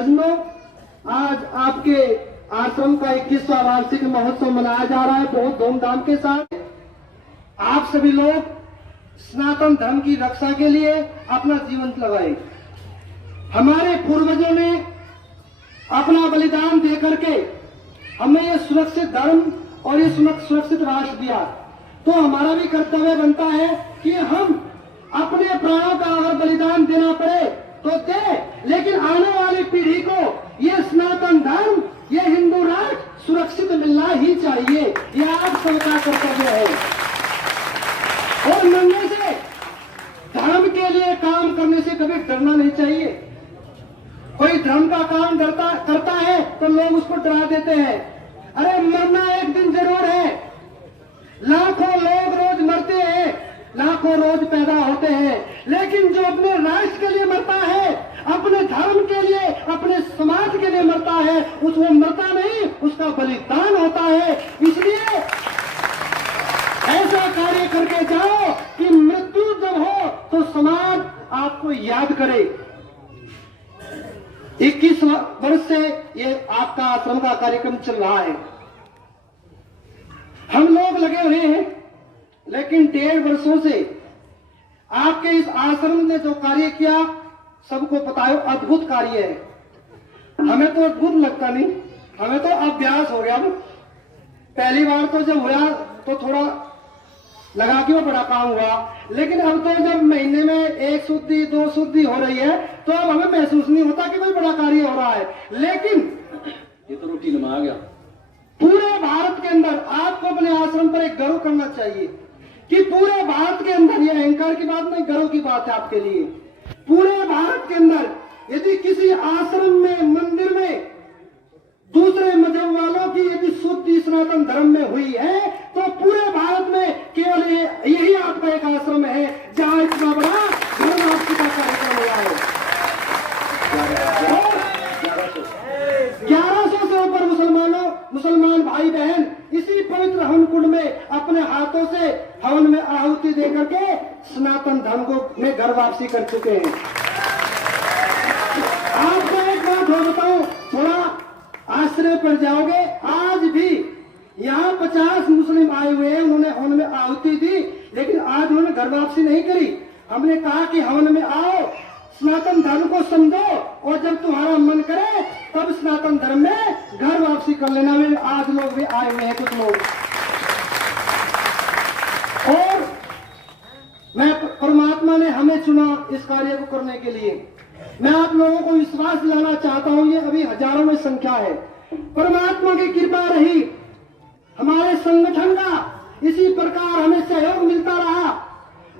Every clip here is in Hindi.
सज्जनों, आज आपके आश्रम का 21वां वार्षिक महोत्सव मनाया जा रहा है बहुत धूमधाम के साथ। आप सभी लोग सनातन धर्म की रक्षा के लिए अपना जीवन लगाए। हमारे पूर्वजों ने अपना बलिदान दे करके हमें ये सुरक्षित धर्म और ये सुरक्षित राष्ट्र दिया, तो हमारा भी कर्तव्य बनता है कि हम अपने प्राणों का अगर बलिदान देना पड़े तो दे, लेकिन आने वाली पीढ़ी को ये सनातन धर्म, ये हिंदू राष्ट्र सुरक्षित मिलना ही चाहिए। ये आप सबका कर्तव्य है। और मरने से, धर्म के लिए काम करने से कभी डरना नहीं चाहिए। कोई धर्म का काम करता है तो लोग उसको डरा देते हैं। अरे मरना एक दिन जरूर है। लाखों लोग रोज मरते हैं, लाखों रोज पैदा होते हैं, लेकिन जो अपने राष्ट्र के लिए मरता है, अपने धर्म के लिए, अपने समाज के लिए मरता है, वो मरता नहीं, उसका बलिदान होता है। इसलिए ऐसा कार्य करके जाओ कि मृत्यु जब हो तो समाज आपको याद करे। 21 वर्ष से ये आपका आश्रम का कार्यक्रम चल रहा है। हम लोग लगे हुए हैं, लेकिन 1.5 वर्षों से आपके इस आश्रम ने जो कार्य किया सबको पता है, अद्भुत कार्य है। हमें तो अद्भुत लगता नहीं, हमें तो अभ्यास हो गया। पहली बार तो जब हुआ तो थोड़ा लगा कि वो बड़ा काम हुआ, लेकिन अब तो जब महीने में 1 शुद्धि 2 शुद्धि हो रही है तो अब हमें महसूस नहीं होता कि कोई बड़ा कार्य हो रहा है। लेकिन ये तो रूटीन में आ गया। पूरे भारत के अंदर आपको अपने आश्रम पर एक गर्व करना चाहिए कि पूरे भारत के अंदर, ये अहंकार की बात नहीं, गर्व की बात है आपके लिए। पूरे भारत के अंदर यदि किसी आश्रम में, मंदिर में दूसरे मजहब वालों की यदि शुद्धि सनातन धर्म में हुई है तो पूरे भारत में केवल यही आपका एक आश्रम है जहां इतना बड़ा धर्म वापसी का कार्यक्रम हुआ है। 1100 से ऊपर मुसलमान भाई बहन इसी पवित्र हवन कुंड में अपने हाथों से हवन में आहुति दे करके सनातन धर्म को में घर वापसी कर चुके हैं। आपको एक बात हो बताऊं, थोड़ा आश्चर्य पड़ जाओगे। आज भी यहाँ 50 मुस्लिम आए हुए हैं, उन्होंने हवन में आहुति दी, लेकिन आज उन्होंने घर वापसी नहीं करी। हमने कहा कि हवन में आओ, सनातन धर्म को समझो, और जब तुम्हारा मन करे तब सनातन धर्म में घर वापसी कर लेना। में आज लोग भी आए हुए हैं, कुछ लोग। और मैं, परमात्मा ने हमें चुना इस कार्य को करने के लिए। मैं आप लोगों को विश्वास दिलाना चाहता हूं, ये अभी हजारों में संख्या है। परमात्मा की कृपा रही, हमारे संगठन का इसी प्रकार हमें सहयोग मिलता रहा,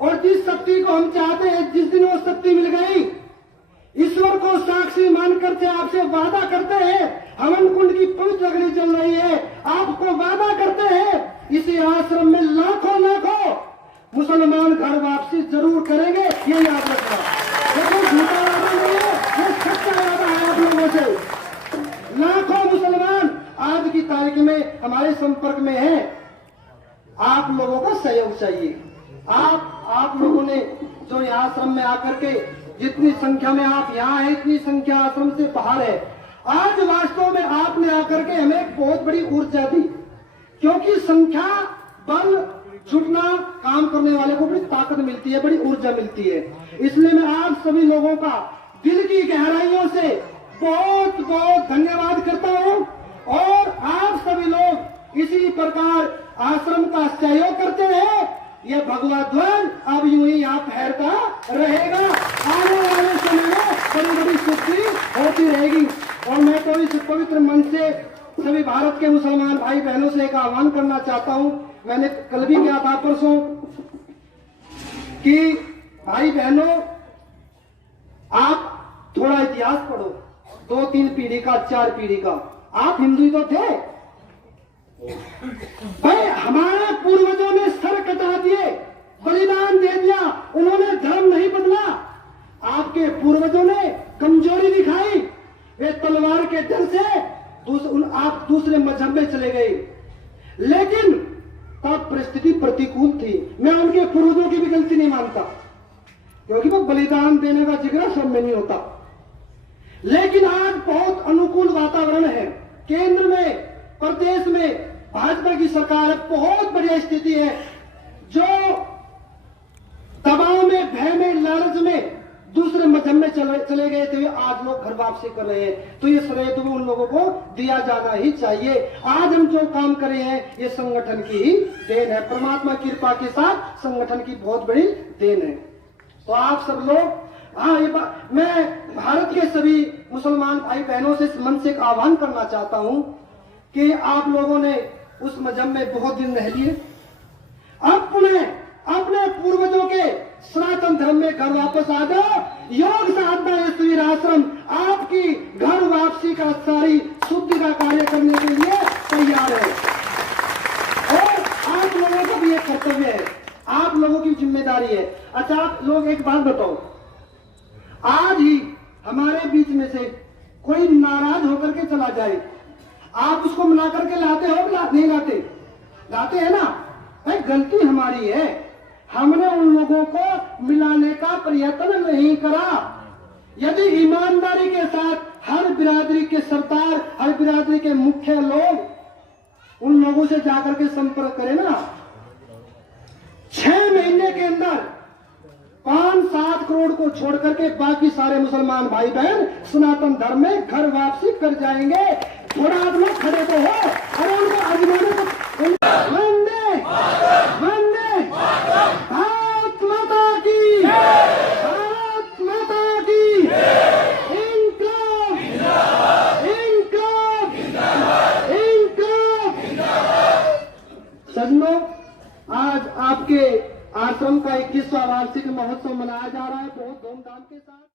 और जिस शक्ति को हम चाहते हैं, जिस दिन वो शक्ति मिल गई, ईश्वर को साक्षी मानकर के आपसे वादा करते हैं, हवन कुंड की पवित्र अग्नि चल रही है, आपको वादा करते हैं इसी आश्रम में लाखों मुसलमान घर वापसी जरूर करेंगे। ये याद रखना, देखो झूठा वादा नहीं है, ये सच्चा वादा है आप लोगों से। लाखों मुसलमान आज की तारीख में हमारे संपर्क में हैं। आप लोगों का सहयोग चाहिए। आप लोगों ने जो यहाँ आश्रम में आकर के जितनी संख्या में आप यहाँ हैं, इतनी संख्या आश्रम से बाहर है। आज वास्तव में आपने आकर के हमें एक बहुत बड़ी ऊर्जा दी, क्योंकि संख्या बल जुटना, काम करने वाले को बड़ी ताकत मिलती है, बड़ी ऊर्जा मिलती है। इसलिए मैं आप सभी लोगों का दिल की गहराइयों से बहुत बहुत धन्यवाद करता हूँ। और आप सभी लोग इसी प्रकार आश्रम का सहयोग करते रहे। ये भगवा ध्वज अब यूं ही यहाँ फहरता रहेगा। आने वाले समय में बड़ी बड़ी सिद्धि होती रहेगी। और मैं तो इस पवित्र मन से सभी भारत के मुसलमान भाई बहनों से एक आह्वान करना चाहता हूँ। मैंने कल भी किया था, परसों, कि भाई बहनों, आप थोड़ा इतिहास पढ़ो, 2-3 पीढ़ी का, 4 पीढ़ी का। आप हिंदू तो थे भाई, हमारे पूर्वजों ने सर कटा दिए, बलिदान दे दिया, उन्होंने धर्म नहीं बदला। आपके पूर्वजों ने कमजोरी दिखाई, वे तलवार के डर से आप दूसरे मजहब में चले गए। लेकिन तब परिस्थिति प्रतिकूल थी। मैं उनके पूर्वजों की भी गलती नहीं मानता, क्योंकि वो बलिदान देने का जिक्र सब में नहीं होता। लेकिन आज बहुत अनुकूल वातावरण है। केंद्र में, प्रदेश में भाजपा की सरकार है, बहुत बढ़िया स्थिति है। जो दबाव में, भय में, लालच में दूसरे मजहब में चले गए थे, आज लोग घर वापसी कर रहे हैं। तो ये श्रेय तो उन लोगों को दिया जाना ही चाहिए। आज हम जो काम कर रहे हैं ये संगठन की ही देन है, परमात्मा की कृपा के साथ संगठन की बहुत बड़ी देन है। तो आप सब लोग, मैं भारत के सभी मुसलमान भाई बहनों से इस मन से एक आह्वान करना चाहता हूं कि आप लोगों ने उस मजहब में बहुत दिन रह लिए, अपने पूर्वजों के सनातन धर्म में घर वापस आ जाओ। योग साधना ईश्वर आश्रम आपकी घर वापसी का सारी शुद्धि का कार्य करने के लिए तैयार है। और आप लोगों का भी एक कर्तव्य है, आप लोगों की जिम्मेदारी है। अच्छा, आप लोग एक बात बताओ, आज ही हमारे बीच में से कोई नाराज होकर के चला जाए, आप उसको मना करके लाते हो? नहीं लाते? लाते हैं ना भाई। गलती हमारी है, हमने उन लोगों को मिलाने का प्रयत्न नहीं करा। यदि ईमानदारी के साथ हर बिरादरी के सरदार, हर बिरादरी के मुख्य लोग उन लोगों से जाकर के संपर्क करें ना, 6 महीने के अंदर 5-7 करोड़ को छोड़ करके बाकी सारे मुसलमान भाई बहन सनातन धर्म में घर वापसी कर जाएंगे। थोड़ा आप लोग खड़े तो हो, अरे उनको आजमाने को। वंदे वंदे भारत माता की, भारत माता की, इनकलाब इनकलाब इनकलाब। सज्जनों, आज आपके आश्रम का 21वां वार्षिक महोत्सव मनाया जा रहा है बहुत धूमधाम के साथ।